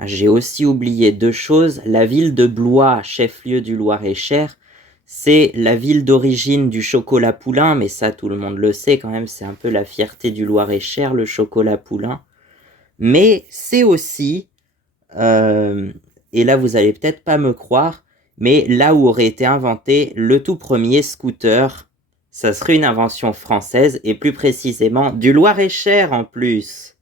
J'ai aussi oublié deux choses. La ville de Blois, chef-lieu du Loir-et-Cher, c'est la ville d'origine du chocolat Poulain, mais ça tout le monde le sait quand même, c'est un peu la fierté du Loir-et-Cher, le chocolat Poulain. Mais c'est aussi, euh, et là vous allez peut-être pas me croire, mais là où aurait été inventé le tout premier scooter, ça serait une invention française, et plus précisément du Loir-et-Cher en plus.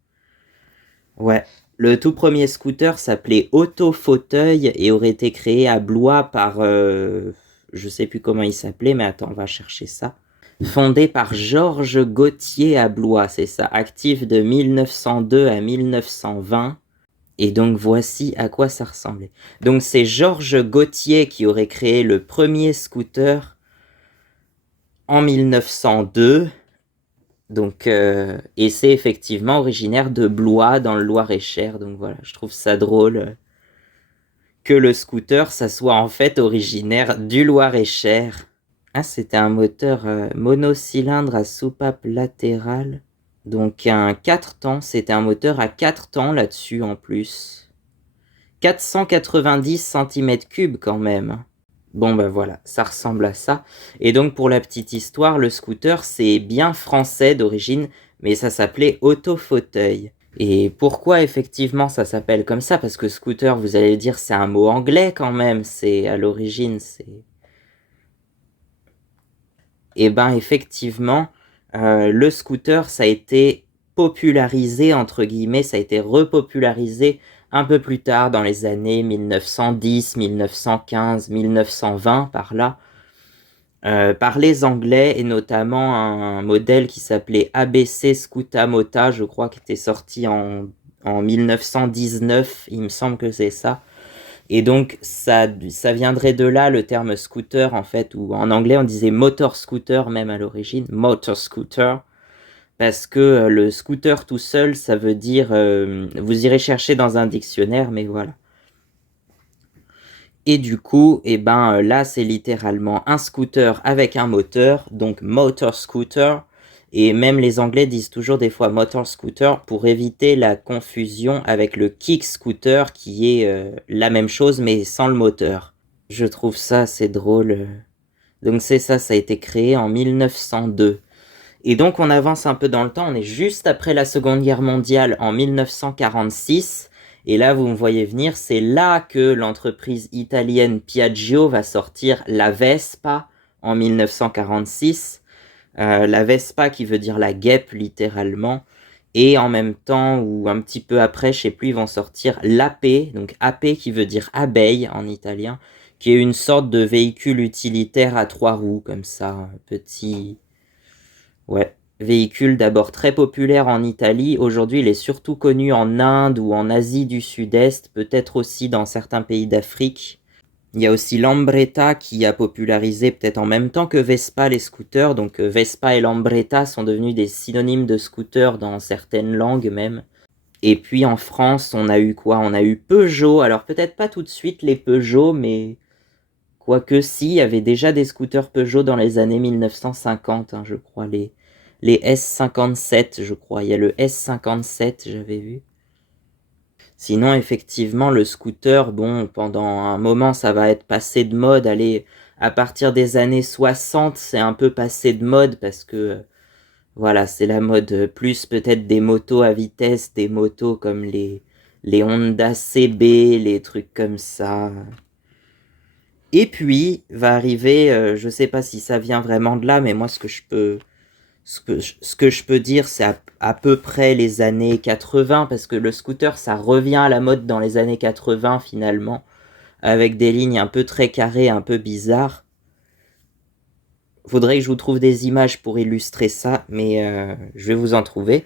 Ouais. Le tout premier scooter s'appelait Auto-Fauteuil et aurait été créé à Blois par, je sais plus comment il s'appelait, mais attends, on va chercher ça. Fondé par Georges Gauthier à Blois, c'est ça, actif de 1902 à 1920. Et donc voici à quoi ça ressemblait. Donc c'est Georges Gauthier qui aurait créé le premier scooter en 1902. Donc, et c'est effectivement originaire de Blois dans le Loir-et-Cher. Donc voilà, je trouve ça drôle que le scooter, ça soit en fait originaire du Loir-et-Cher. Ah, c'était un moteur monocylindre à soupape latérale. Donc un 4 temps, c'était un moteur à 4 temps là-dessus en plus. 490 cm3 quand même. Bon ben voilà, ça ressemble à ça. Et donc pour la petite histoire, le scooter c'est bien français d'origine, mais ça s'appelait auto-fauteuil. Et pourquoi effectivement ça s'appelle comme ça? Parce que scooter, vous allez dire, c'est un mot anglais quand même, c'est à l'origine, c'est... Et ben effectivement, le scooter ça a été popularisé, entre guillemets, ça a été repopularisé un peu plus tard dans les années 1910, 1915, 1920 par là, par les Anglais et notamment un modèle qui s'appelait ABC Scootamota, je crois, qui était sorti en 1919, il me semble que c'est ça. Et donc ça viendrait de là le terme scooter en fait, ou en anglais on disait motor scooter même à l'origine, motor scooter, parce que le scooter tout seul ça veut dire, vous irez chercher dans un dictionnaire, mais voilà. Et du coup, et ben là c'est littéralement un scooter avec un moteur, donc motor scooter. Et même les Anglais disent toujours des fois motor scooter pour éviter la confusion avec le kick scooter qui est la même chose mais sans le moteur. Je trouve ça assez drôle. Donc c'est ça, ça a été créé en 1902. Et donc on avance un peu dans le temps, on est juste après la Seconde Guerre mondiale en 1946. Et là, vous me voyez venir, c'est là que l'entreprise italienne Piaggio va sortir la Vespa en 1946. La Vespa qui veut dire la guêpe littéralement. Et en même temps, ou un petit peu après, je sais plus, ils vont sortir l'AP, donc AP qui veut dire abeille en italien, qui est une sorte de véhicule utilitaire à trois roues, comme ça, un petit... Ouais. Véhicule d'abord très populaire en Italie, aujourd'hui il est surtout connu en Inde ou en Asie du Sud-Est, peut-être aussi dans certains pays d'Afrique. Il y a aussi Lambretta qui a popularisé peut-être en même temps que Vespa les scooters, donc Vespa et Lambretta sont devenus des synonymes de scooters dans certaines langues même. Et puis en France, on a eu quoi? On a eu Peugeot, alors peut-être pas tout de suite les Peugeot, mais quoique si, il y avait déjà des scooters Peugeot dans les années 1950, hein, je crois, les S57, je crois. Il y a le S57, j'avais vu. Sinon, effectivement, le scooter, bon, pendant un moment, ça va être passé de mode. Allez, à partir des années 60, c'est un peu passé de mode parce que, voilà, c'est la mode plus peut-être des motos à vitesse, des motos comme les Honda CB, les trucs comme ça. Et puis, va arriver, je sais pas si ça vient vraiment de là, mais moi, ce que je peux dire, c'est à peu près les années 80, parce que le scooter, ça revient à la mode dans les années 80 finalement, avec des lignes un peu très carrées, un peu bizarres. Faudrait que je vous trouve des images pour illustrer ça, mais je vais vous en trouver.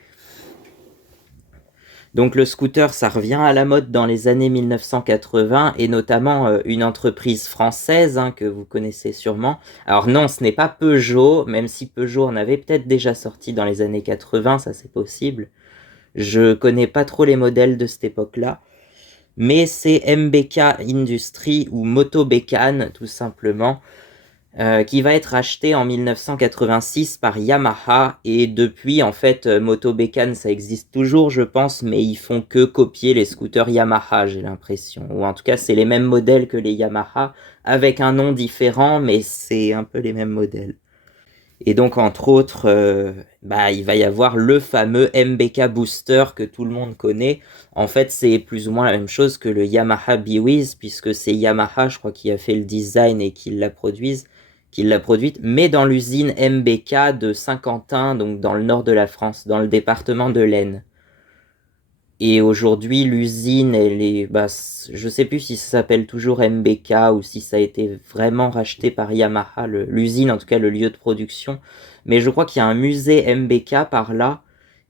Donc le scooter, ça revient à la mode dans les années 1980, et notamment une entreprise française hein, que vous connaissez sûrement. Alors non, ce n'est pas Peugeot, même si Peugeot en avait peut-être déjà sorti dans les années 80, ça c'est possible. Je connais pas trop les modèles de cette époque-là, mais c'est MBK Industries ou Moto Bécane tout simplement. qui va être acheté en 1986 par Yamaha et depuis en fait Moto Bekan ça existe toujours je pense mais ils font que copier les scooters Yamaha j'ai l'impression ou en tout cas c'est les mêmes modèles que les Yamaha avec un nom différent mais c'est un peu les mêmes modèles. Et donc entre autres il va y avoir le fameux MBK Booster que tout le monde connaît. En fait c'est plus ou moins la même chose que le Yamaha B-Wiz puisque c'est Yamaha je crois qui a fait le design et qui l'a produite, mais dans l'usine MBK de Saint-Quentin, donc dans le nord de la France, dans le département de l'Aisne. Et aujourd'hui, l'usine, elle est, je sais plus si ça s'appelle toujours MBK ou si ça a été vraiment racheté par Yamaha, l'usine, en tout cas le lieu de production. Mais je crois qu'il y a un musée MBK par là.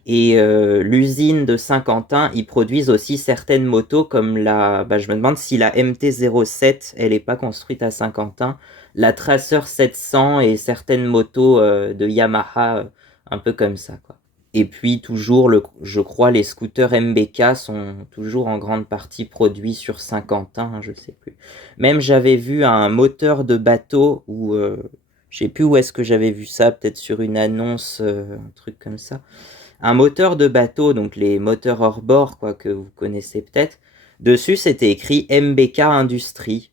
Et l'usine de Saint-Quentin, ils produisent aussi certaines motos comme je me demande si la MT-07, elle n'est pas construite à Saint-Quentin, la Tracer 700 et certaines motos de Yamaha, un peu comme ça, quoi. Et puis toujours, je crois, les scooters MBK sont toujours en grande partie produits sur Saint-Quentin, hein, je sais plus. Même j'avais vu un moteur de bateau où, je sais plus où est-ce que j'avais vu ça, peut-être sur une annonce, un truc comme ça. Un moteur de bateau, donc les moteurs hors bord, quoi, que vous connaissez peut-être. Dessus, c'était écrit MBK Industrie.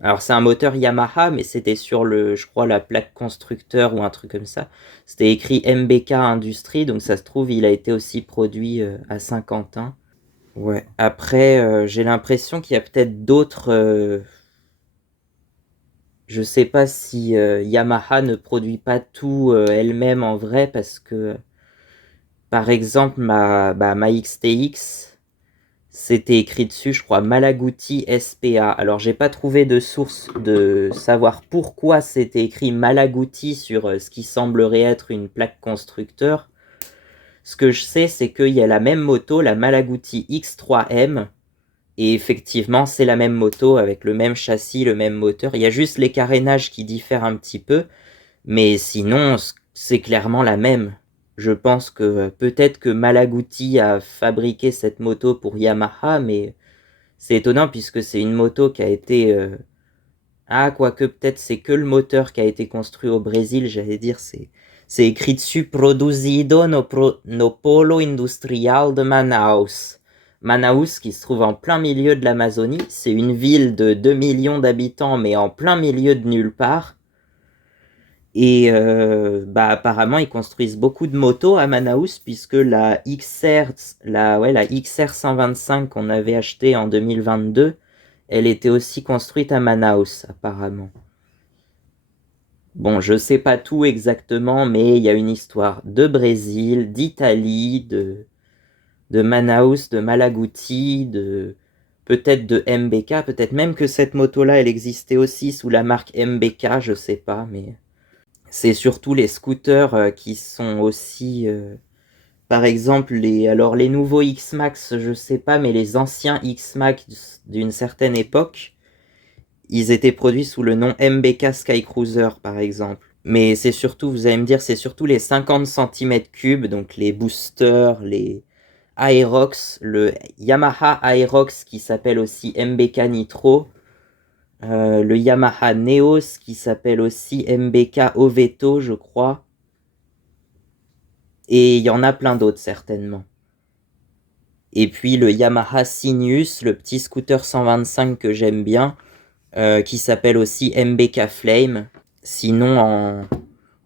Alors c'est un moteur Yamaha, mais c'était sur je crois, la plaque constructeur ou un truc comme ça. C'était écrit MBK Industrie, donc ça se trouve, il a été aussi produit à Saint-Quentin. Ouais. Après, j'ai l'impression qu'il y a peut-être d'autres. Je sais pas si Yamaha ne produit pas tout elle-même en vrai, parce que, par exemple, ma XTX. C'était écrit dessus, je crois, Malaguti SPA. Alors, j'ai pas trouvé de source de savoir pourquoi c'était écrit Malaguti sur ce qui semblerait être une plaque constructeur. Ce que je sais, c'est qu'il y a la même moto, la Malaguti X3M, et effectivement, c'est la même moto avec le même châssis, le même moteur. Il y a juste les carénages qui diffèrent un petit peu, mais sinon, c'est clairement la même. Je pense que peut-être que Malaguti a fabriqué cette moto pour Yamaha, mais c'est étonnant puisque c'est une moto qui a été... quoique peut-être c'est que le moteur qui a été construit au Brésil, j'allais dire, c'est écrit dessus Produzido no Polo Industrial de Manaus. Manaus, qui se trouve en plein milieu de l'Amazonie, c'est une ville de 2 millions d'habitants, mais en plein milieu de nulle part. Et apparemment, ils construisent beaucoup de motos à Manaus, puisque la XR 125 qu'on avait achetée en 2022, elle était aussi construite à Manaus, apparemment. Bon, je sais pas tout exactement, mais il y a une histoire de Brésil, d'Italie, de Manaus, de Malaguti, peut-être de MBK, peut-être même que cette moto-là, elle existait aussi sous la marque MBK, je sais pas, mais... C'est surtout les scooters qui sont aussi... par exemple, les nouveaux X-Max, je sais pas, mais les anciens X-Max d'une certaine époque, ils étaient produits sous le nom MBK Skycruiser, par exemple. Mais c'est surtout, vous allez me dire, c'est surtout les 50 cm3, donc les boosters, les Aerox, le Yamaha Aerox qui s'appelle aussi MBK Nitro, le Yamaha Neos qui s'appelle aussi MBK Oveto, je crois. Et il y en a plein d'autres certainement. Et puis le Yamaha Sinius, le petit scooter 125 que j'aime bien, qui s'appelle aussi MBK Flame. Sinon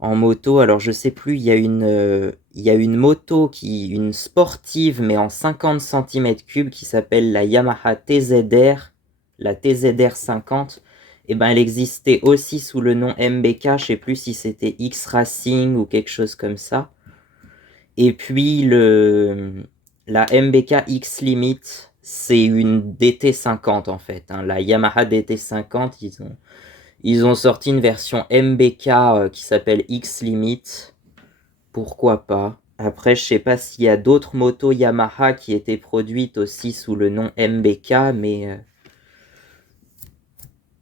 en moto, alors je sais plus, il y a une moto, une sportive mais en 50 cm3 qui s'appelle la Yamaha TZR, la TZR 50. Et elle existait aussi sous le nom MBK, je sais plus si c'était X Racing ou quelque chose comme ça. Et puis la MBK X Limit, c'est une DT50 en fait. Hein. La Yamaha DT50, ils ont sorti une version MBK qui s'appelle X Limit. Pourquoi pas? Après, je sais pas s'il y a d'autres motos Yamaha qui étaient produites aussi sous le nom MBK, mais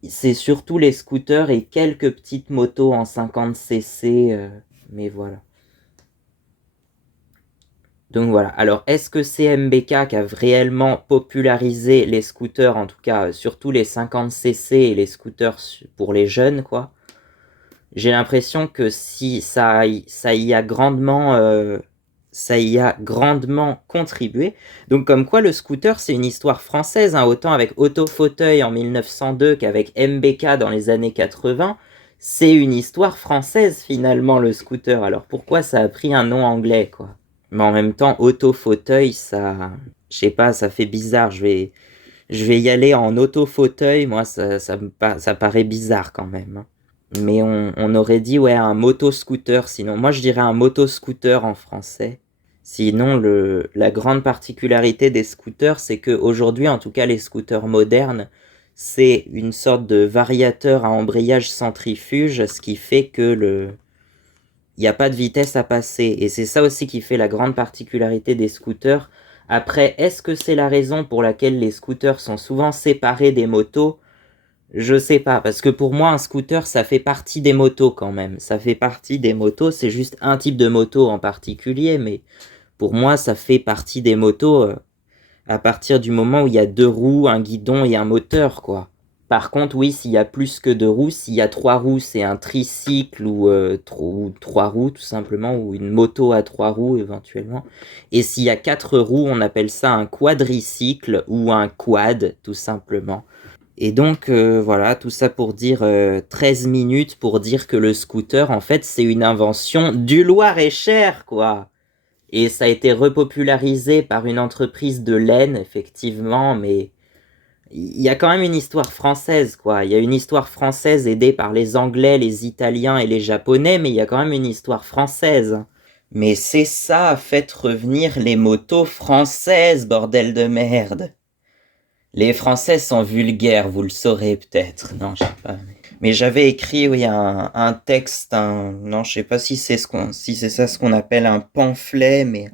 c'est surtout les scooters et quelques petites motos en 50cc, mais voilà. Donc voilà, alors est-ce que c'est MBK qui a réellement popularisé les scooters, en tout cas surtout les 50cc et les scooters pour les jeunes, quoi? J'ai l'impression que si ça y a grandement, ça y a grandement contribué. Donc comme quoi le scooter, c'est une histoire française, hein, autant avec Otto Fauteuil en 1902 qu'avec MBK dans les années 80. C'est une histoire française finalement le scooter. Alors pourquoi ça a pris un nom anglais, quoi? Mais en même temps, Otto Fauteuil, ça, je sais pas, ça fait bizarre. Je vais y aller en auto fauteuil. Moi, ça paraît bizarre quand même, hein. Mais on aurait dit, ouais, un moto-scooter. Sinon, moi, je dirais un moto-scooter en français. Sinon, la grande particularité des scooters, c'est qu'aujourd'hui, en tout cas, les scooters modernes, c'est une sorte de variateur à embrayage centrifuge, ce qui fait que il n'y a pas de vitesse à passer. Et c'est ça aussi qui fait la grande particularité des scooters. Après, est-ce que c'est la raison pour laquelle les scooters sont souvent séparés des motos? Je sais pas, parce que pour moi, un scooter, ça fait partie des motos quand même. Ça fait partie des motos, c'est juste un type de moto en particulier, mais pour moi, ça fait partie des motos à partir du moment où il y a deux roues, un guidon et un moteur, quoi. Par contre, oui, s'il y a plus que deux roues, s'il y a trois roues, c'est un tricycle ou trois roues tout simplement, ou une moto à trois roues éventuellement. Et s'il y a quatre roues, on appelle ça un quadricycle ou un quad tout simplement. Et donc voilà, tout ça pour dire 13 minutes pour dire que le scooter, en fait, c'est une invention du Loir-et-Cher, quoi. Et ça a été repopularisé par une entreprise de laine, effectivement, mais il y a quand même une histoire française, quoi. Il y a une histoire française aidée par les Anglais, les Italiens et les Japonais, mais il y a quand même une histoire française. Mais c'est ça, faites revenir les motos françaises, bordel de merde. Les Français sont vulgaires, vous le saurez peut-être. Non, je sais pas. Mais j'avais écrit, oui, un texte, non, je sais pas si c'est si c'est ça ce qu'on appelle un pamphlet, mais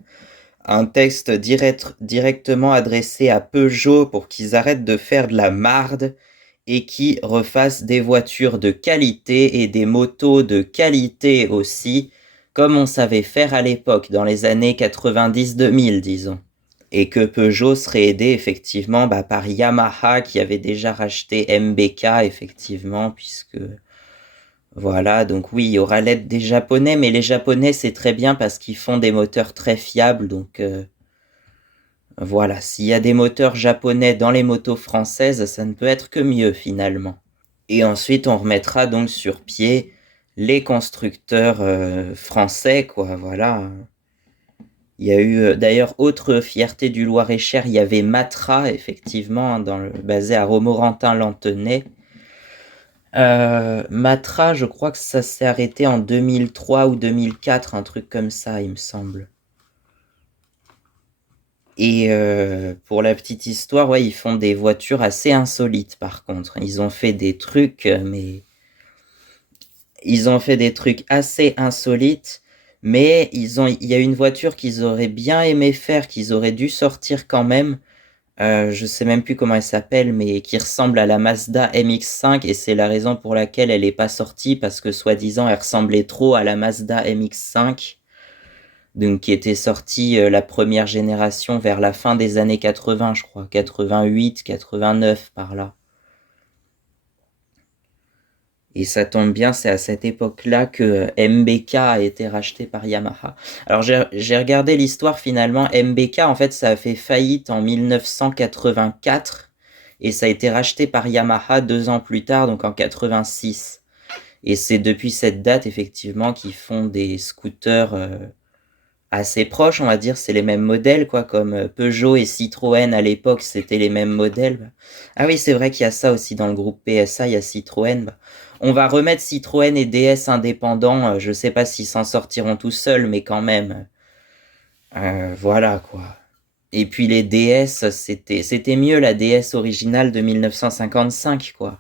un texte directement adressé à Peugeot pour qu'ils arrêtent de faire de la marde et qu'ils refassent des voitures de qualité et des motos de qualité aussi, comme on savait faire à l'époque, dans les années 90-2000, disons. Et que Peugeot serait aidé effectivement par Yamaha qui avait déjà racheté MBK, effectivement, puisque voilà, donc oui, il y aura l'aide des Japonais, mais les Japonais, c'est très bien parce qu'ils font des moteurs très fiables, donc voilà, s'il y a des moteurs japonais dans les motos françaises, ça ne peut être que mieux finalement. Et ensuite, on remettra donc sur pied les constructeurs français, quoi, voilà. Il y a eu d'ailleurs autre fierté du Loir-et-Cher, il y avait Matra, effectivement, basé à Romorantin-Lanthenay. Matra, je crois que ça s'est arrêté en 2003 ou 2004, un truc comme ça, il me semble. Et pour la petite histoire, ouais, ils font des voitures assez insolites par contre. Ils ont fait des trucs, mais ils ont fait des trucs assez insolites, mais il y a une voiture qu'ils auraient bien aimé faire, qu'ils auraient dû sortir quand même. Je sais même plus comment elle s'appelle, mais qui ressemble à la Mazda MX-5 et c'est la raison pour laquelle elle est pas sortie parce que soi-disant elle ressemblait trop à la Mazda MX-5. Donc qui était sortie la première génération vers la fin des années 80, je crois, 88, 89 par là. Et ça tombe bien, c'est à cette époque-là que MBK a été racheté par Yamaha. Alors j'ai regardé l'histoire finalement, MBK en fait ça a fait faillite en 1984 et ça a été racheté par Yamaha 2 ans plus tard, donc en 86. Et c'est depuis cette date effectivement qu'ils font des scooters assez proches, on va dire, c'est les mêmes modèles, quoi, comme Peugeot et Citroën à l'époque, c'était les mêmes modèles. Ah oui, c'est vrai qu'il y a ça aussi dans le groupe PSA, il y a Citroën. On va remettre Citroën et DS indépendants, je sais pas s'ils s'en sortiront tout seuls, mais quand même. Voilà, quoi. Et puis les DS, c'était mieux la DS originale de 1955, quoi.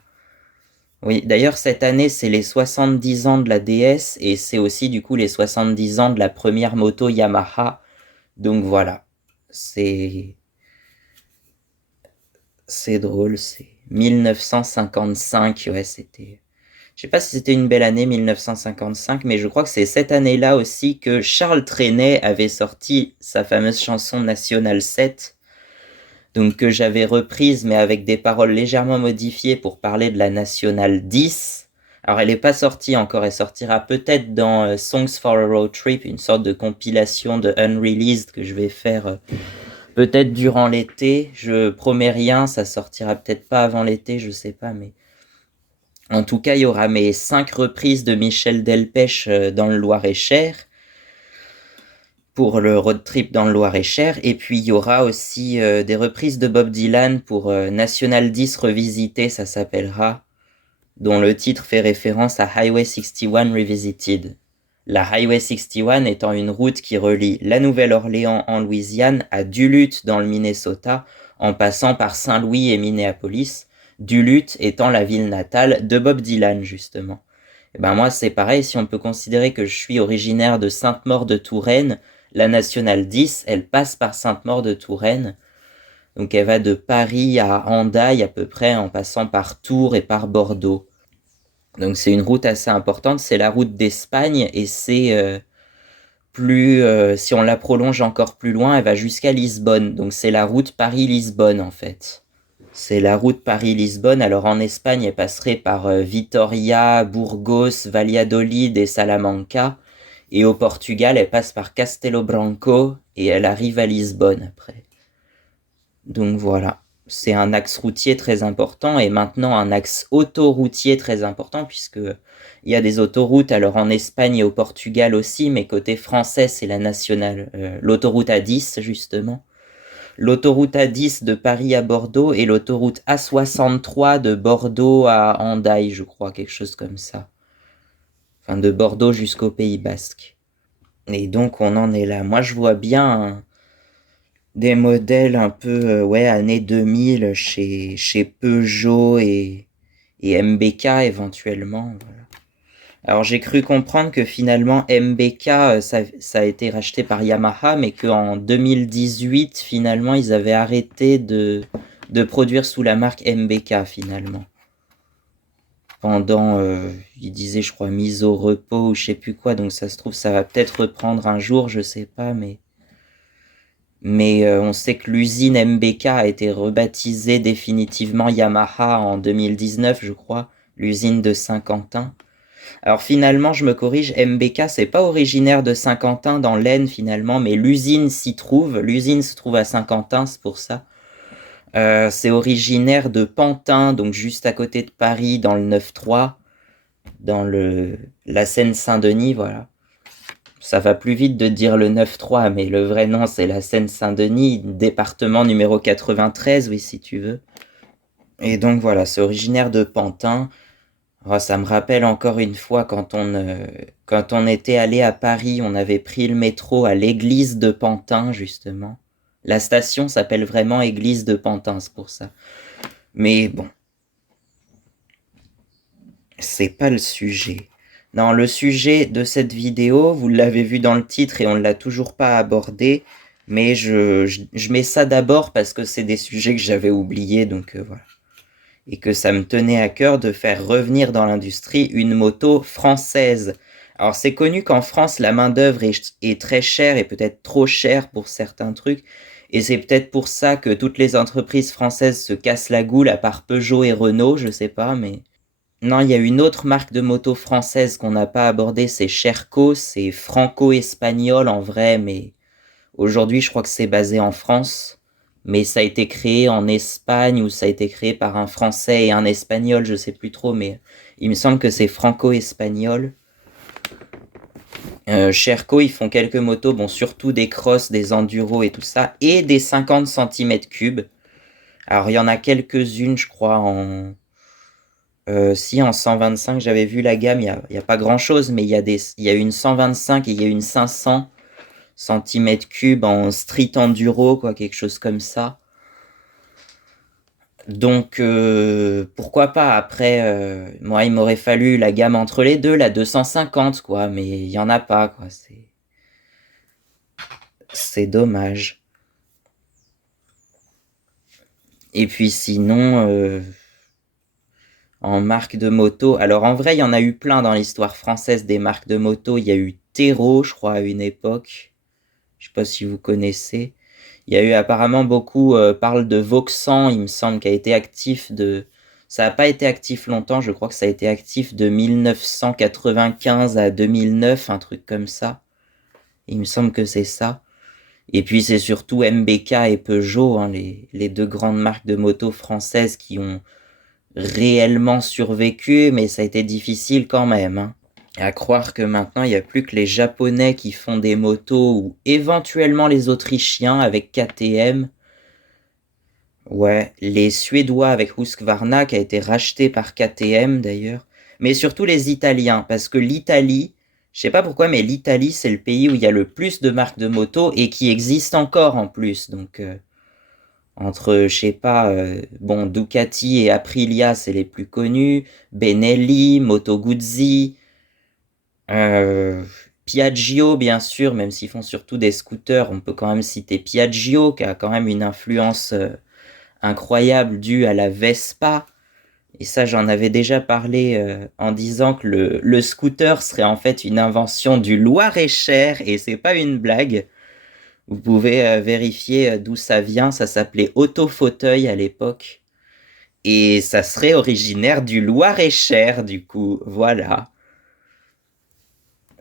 Oui, d'ailleurs, cette année, c'est les 70 ans de la DS et c'est aussi, du coup, les 70 ans de la première moto Yamaha. Donc voilà, c'est c'est drôle, c'est 1955, ouais, c'était... Je sais pas si c'était une belle année 1955, mais je crois que c'est cette année-là aussi que Charles Trenet avait sorti sa fameuse chanson National 7, donc que j'avais reprise mais avec des paroles légèrement modifiées pour parler de la National 10. Alors elle n'est pas sortie encore, elle sortira peut-être dans Songs for a Road Trip, une sorte de compilation de Unreleased que je vais faire peut-être durant l'été. Je promets rien, ça sortira peut-être pas avant l'été, je sais pas, mais en tout cas il y aura mes 5 reprises de Michel Delpech dans le Loir-et-Cher pour le road trip dans le Loir-et-Cher, et puis il y aura aussi des reprises de Bob Dylan pour National 10 revisité, ça s'appellera, dont le titre fait référence à Highway 61 Revisited. La Highway 61 étant une route qui relie la Nouvelle-Orléans en Louisiane à Duluth dans le Minnesota, en passant par Saint-Louis et Minneapolis, Duluth étant la ville natale de Bob Dylan justement. Et ben moi c'est pareil, si on peut considérer que je suis originaire de Sainte-Maure-de-Touraine, la nationale 10, elle passe par Sainte-Maure-de-Touraine, donc elle va de Paris à Hendaye à peu près en passant par Tours et par Bordeaux. Donc c'est une route assez importante, c'est la route d'Espagne et c'est si on la prolonge encore plus loin, elle va jusqu'à Lisbonne. Donc c'est la route Paris-Lisbonne en fait. C'est la route Paris-Lisbonne. Alors en Espagne, elle passerait par Vitoria, Burgos, Valladolid et Salamanca. Et au Portugal, elle passe par Castelo Branco et elle arrive à Lisbonne après. Donc voilà, c'est un axe routier très important et maintenant un axe autoroutier très important puisque il y a des autoroutes alors en Espagne et au Portugal aussi, mais côté français c'est la nationale, l'autoroute A10 justement. L'autoroute A10 de Paris à Bordeaux et l'autoroute A63 de Bordeaux à Hendaye, je crois, quelque chose comme ça. Enfin, de Bordeaux jusqu'au Pays Basque. Et donc on en est là. Moi je vois bien des modèles un peu ouais années 2000 chez Peugeot et MBK éventuellement. Voilà. Alors j'ai cru comprendre que finalement MBK ça a été racheté par Yamaha, mais qu'en 2018 finalement ils avaient arrêté de produire sous la marque MBK finalement. Pendant, ils disaient je crois mise au repos ou je sais plus quoi, donc ça se trouve ça va peut-être reprendre un jour, je sais pas, mais on sait que l'usine MBK a été rebaptisée définitivement Yamaha en 2019, je crois, l'usine de Saint-Quentin. Alors finalement, je me corrige, MBK, c'est pas originaire de Saint-Quentin dans l'Aisne finalement, mais l'usine s'y trouve. L'usine se trouve à Saint-Quentin, c'est pour ça. C'est originaire de Pantin, donc juste à côté de Paris, dans le 9-3, dans la Seine-Saint-Denis, voilà. Ça va plus vite de dire le 9-3, mais le vrai nom c'est la Seine-Saint-Denis, département numéro 93, oui si tu veux. Et donc voilà, c'est originaire de Pantin. Oh, ça me rappelle encore une fois quand on était allé à Paris, on avait pris le métro à l'église de Pantin justement. La station s'appelle vraiment église de Pantin, c'est pour ça. Mais bon, c'est pas le sujet. Non, le sujet de cette vidéo, vous l'avez vu dans le titre et on ne l'a toujours pas abordé, mais je mets ça d'abord parce que c'est des sujets que j'avais oubliés, donc voilà. Et que ça me tenait à cœur de faire revenir dans l'industrie une moto française. Alors c'est connu qu'en France, la main-d'œuvre est très chère et peut-être trop chère pour certains trucs, et c'est peut-être pour ça que toutes les entreprises françaises se cassent la goule, à part Peugeot et Renault, je sais pas, mais... Non, il y a une autre marque de moto française qu'on n'a pas abordée, c'est Sherco, c'est franco-espagnol en vrai, mais aujourd'hui je crois que c'est basé en France, mais ça a été créé en Espagne ou ça a été créé par un Français et un Espagnol, je sais plus trop, mais il me semble que c'est franco-espagnol. Sherco, ils font quelques motos, bon surtout des crosses, des enduros et tout ça, et des 50 cm3. Alors il y en a quelques-unes, je crois, si en 125 j'avais vu la gamme, il y a pas grand chose, mais il y a une 125 et il y a une 500 cm3 en street enduro, quoi, quelque chose comme ça. Donc pourquoi pas, après, moi il m'aurait fallu la gamme entre les deux, la 250 quoi, mais il y en a pas quoi, c'est dommage. Et puis sinon, en marque de moto, alors en vrai il y en a eu plein dans l'histoire française des marques de moto, il y a eu Tero je crois à une époque, je sais pas si vous connaissez. Il y a eu apparemment beaucoup, parle de Vauxhall, il me semble, qui a été actif Ça n'a pas été actif longtemps, je crois que ça a été actif de 1995 à 2009, un truc comme ça. Il me semble que c'est ça. Et puis c'est surtout MBK et Peugeot, hein, les deux grandes marques de motos françaises qui ont réellement survécu, mais ça a été difficile quand même, hein. Et à croire que maintenant, il n'y a plus que les Japonais qui font des motos, ou éventuellement les Autrichiens avec KTM. Ouais, les Suédois avec Husqvarna qui a été racheté par KTM d'ailleurs. Mais surtout les Italiens, parce que l'Italie, je sais pas pourquoi, mais l'Italie c'est le pays où il y a le plus de marques de motos et qui existent encore en plus. Donc entre, je sais pas, bon, Ducati et Aprilia c'est les plus connus, Benelli, Moto Guzzi, euh, Piaggio bien sûr, même s'ils font surtout des scooters, on peut quand même citer Piaggio qui a quand même une influence incroyable due à la Vespa. Et ça, j'en avais déjà parlé en disant que le scooter serait en fait une invention du Loir-et-Cher, et c'est pas une blague. Vous pouvez vérifier d'où ça vient, ça s'appelait Autofauteuil à l'époque. Et ça serait originaire du Loir-et-Cher, du coup, voilà.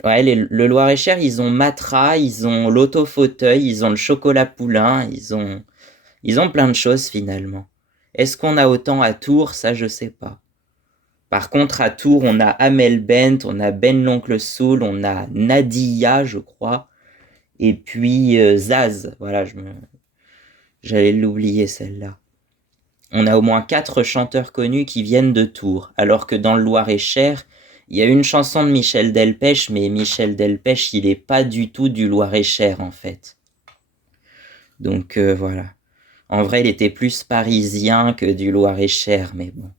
Ouais, le Loir-et-Cher, ils ont Matra, ils ont l'autofauteuil, ils ont le chocolat poulain, ils ont plein de choses finalement. Est-ce qu'on a autant à Tours? Ça, je sais pas. Par contre, à Tours, on a Amel Bent, on a Ben l'Oncle Soul, on a Nadia, je crois, et puis Zaz. Voilà, j'allais l'oublier celle-là. On a au moins 4 chanteurs connus qui viennent de Tours, alors que dans le Loir-et-Cher, il y a une chanson de Michel Delpech, mais Michel Delpech, il est pas du tout du Loir-et-Cher en fait. Donc voilà. En vrai, il était plus parisien que du Loir-et-Cher, mais bon.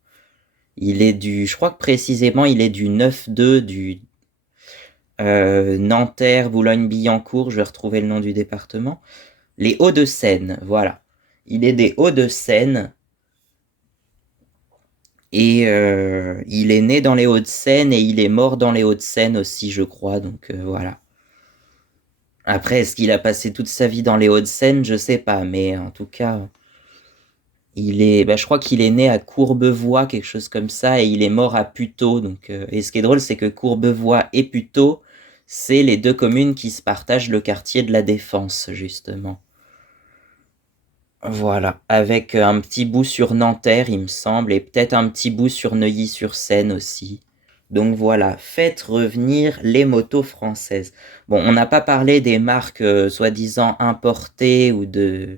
Il est je crois que précisément, il est du 9-2 du Nanterre, Boulogne-Billancourt, je vais retrouver le nom du département. Les Hauts-de-Seine, voilà. Il est des Hauts-de-Seine et il est né dans les Hauts-de-Seine et il est mort dans les Hauts-de-Seine aussi, je crois, donc voilà. Après, est-ce qu'il a passé toute sa vie dans les Hauts-de-Seine? Je sais pas, mais en tout cas, je crois qu'il est né à Courbevoie, quelque chose comme ça, et il est mort à Puteaux. Donc, et ce qui est drôle, c'est que Courbevoie et Puteaux, c'est les deux communes qui se partagent le quartier de la Défense, justement. Voilà, avec un petit bout sur Nanterre, il me semble, et peut-être un petit bout sur Neuilly-sur-Seine aussi. Donc voilà, faites revenir les motos françaises. Bon, on n'a pas parlé des marques soi-disant importées ou je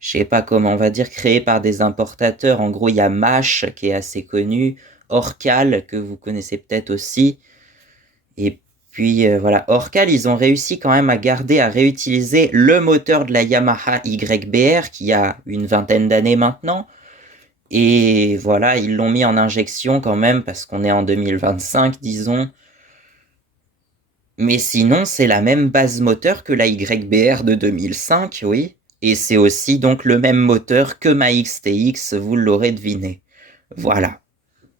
sais pas comment on va dire, créées par des importateurs. En gros, il y a Mash qui est assez connu, Orcal que vous connaissez peut-être aussi. Et puis voilà, Orcal, ils ont réussi quand même à réutiliser le moteur de la Yamaha YBR qui a une vingtaine d'années maintenant. Et voilà, ils l'ont mis en injection quand même parce qu'on est en 2025, disons. Mais sinon, c'est la même base moteur que la YBR de 2005, oui. Et c'est aussi donc le même moteur que ma XTX, vous l'aurez deviné. Voilà.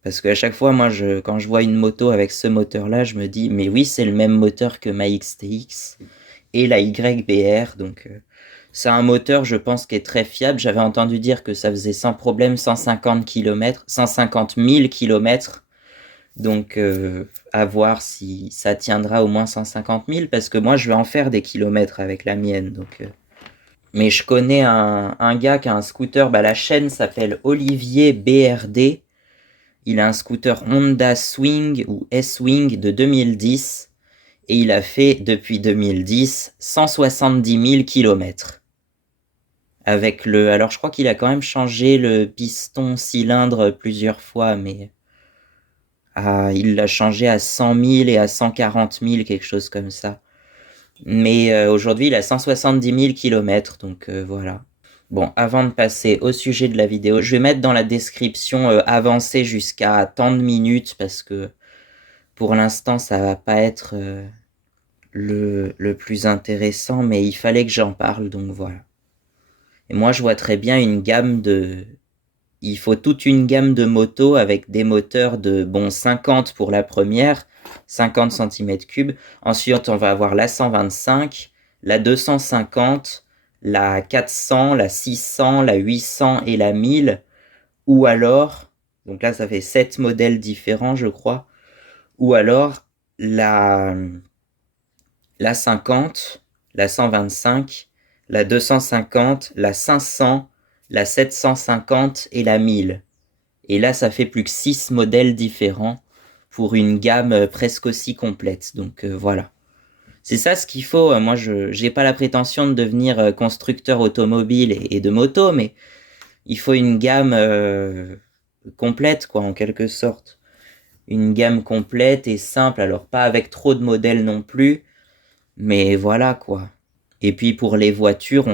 Parce qu'à chaque fois, moi, quand je vois une moto avec ce moteur-là, je me dis, mais oui, c'est le même moteur que ma XTX et la YBR. Donc, c'est un moteur, je pense, qui est très fiable. J'avais entendu dire que ça faisait sans problème 150 km, 150 000 km. Donc, à voir si ça tiendra au moins 150 000, parce que moi, je vais en faire des kilomètres avec la mienne. Donc, mais je connais un gars qui a un scooter, la chaîne s'appelle Olivier BRD. Il a un scooter Honda Swing ou S-Wing de 2010 et il a fait depuis 2010 170 000 km. Alors je crois qu'il a quand même changé le piston cylindre plusieurs fois, mais il l'a changé à 100 000 et à 140 000, quelque chose comme ça. Mais aujourd'hui, il a 170 000 km, donc voilà. Bon, avant de passer au sujet de la vidéo, je vais mettre dans la description avancée jusqu'à tant de minutes parce que pour l'instant, ça va pas être le plus intéressant, mais il fallait que j'en parle, donc voilà. Et moi, je vois très bien il faut toute une gamme de motos avec des moteurs de, 50 pour la première, 50 cm3. Ensuite, on va avoir la 125, la 250, la 400, la 600, la 800 et la 1000. Ou alors, Donc là, ça fait 7 modèles différents, je crois. Ou alors la 50, la 125, la 250, la 500, la 750 et la 1000. Et là, ça fait plus que 6 modèles différents pour une gamme presque aussi complète. Donc voilà. C'est ça ce qu'il faut. Moi, je j'ai pas la prétention de devenir constructeur automobile et de moto, mais il faut une gamme complète, quoi, en quelque sorte. Une gamme complète et simple, alors pas avec trop de modèles non plus, mais voilà, quoi. Et puis pour les voitures,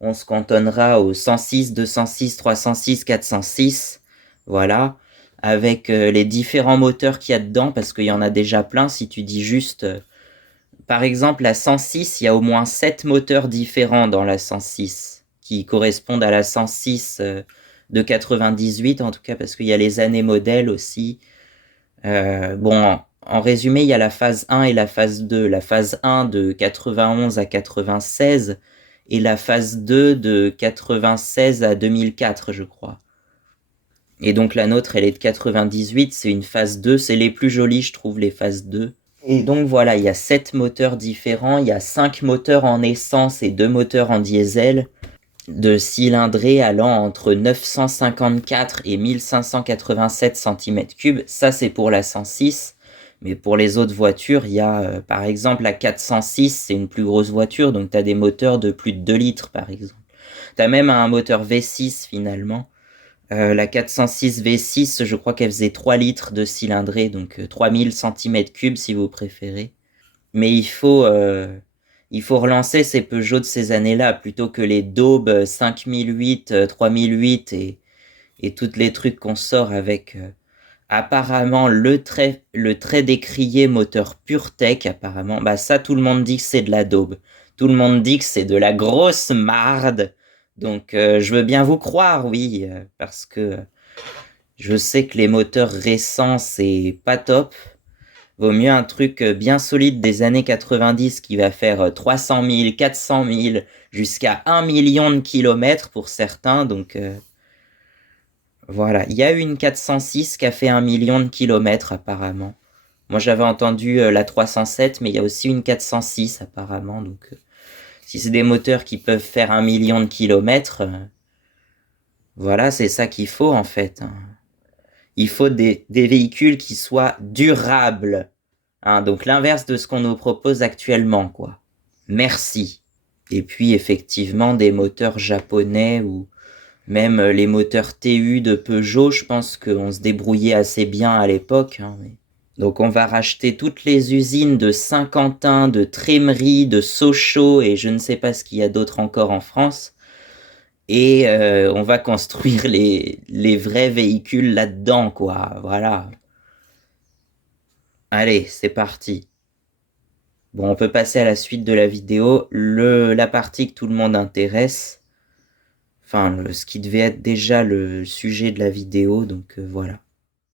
on se cantonnera au 106, 206, 306, 406, voilà, avec les différents moteurs qu'il y a dedans, parce qu'il y en a déjà plein. Si tu dis juste, par exemple, la 106, il y a au moins 7 moteurs différents dans la 106, qui correspondent à la 106 de 98, en tout cas, parce qu'il y a les années modèles aussi. Bon, en résumé, il y a la phase 1 et la phase 2. La phase 1 de 91 à 96 et la phase 2 de 96 à 2004, je crois. Et donc la nôtre, elle est de 98, c'est une phase 2, c'est les plus jolies, je trouve, les phases 2. Et donc voilà, il y a 7 moteurs différents, il y a 5 moteurs en essence et 2 moteurs en diesel, de cylindrée allant entre 954 et 1587 cm3. Ça, c'est pour la 106. Mais pour les autres voitures, il y a par exemple la 406, c'est une plus grosse voiture, donc tu as des moteurs de plus de 2 litres par exemple. Tu as même un moteur V6 finalement. La 406 V6, je crois qu'elle faisait 3 litres de cylindrée, donc 3000 cm3 si vous préférez. Mais il faut relancer ces Peugeot de ces années-là, plutôt que les Daube 5008, 3008 et toutes les trucs qu'on sort avec apparemment le très décrié moteur PureTech, apparemment. Bah ça, tout le monde dit que c'est de la daube. Tout le monde dit que c'est de la grosse marde. Donc je veux bien vous croire, oui, parce que je sais que les moteurs récents, c'est pas top. Vaut mieux un truc bien solide des années 90 qui va faire 300 000, 400 000, jusqu'à 1 million de kilomètres pour certains. Donc voilà, il y a eu une 406 qui a fait 1 million de kilomètres apparemment. Moi j'avais entendu la 307, mais il y a aussi une 406 apparemment. Donc si c'est des moteurs qui peuvent faire 1 million de kilomètres, voilà, c'est ça qu'il faut en fait. Il faut des véhicules qui soient durables. Hein, donc l'inverse de ce qu'on nous propose actuellement, quoi. Merci. Et puis effectivement des moteurs japonais ou même les moteurs TU de Peugeot, je pense qu'on se débrouillait assez bien à l'époque. Hein, mais... Donc on va racheter toutes les usines de Saint-Quentin, de Trémery, de Sochaux et je ne sais pas ce qu'il y a d'autre encore en France. Et on va construire les vrais véhicules là-dedans, quoi. Voilà. Allez, c'est parti. Bon, on peut passer à la suite de la vidéo. La partie que tout le monde intéresse. Enfin, ce qui devait être déjà le sujet de la vidéo, donc voilà.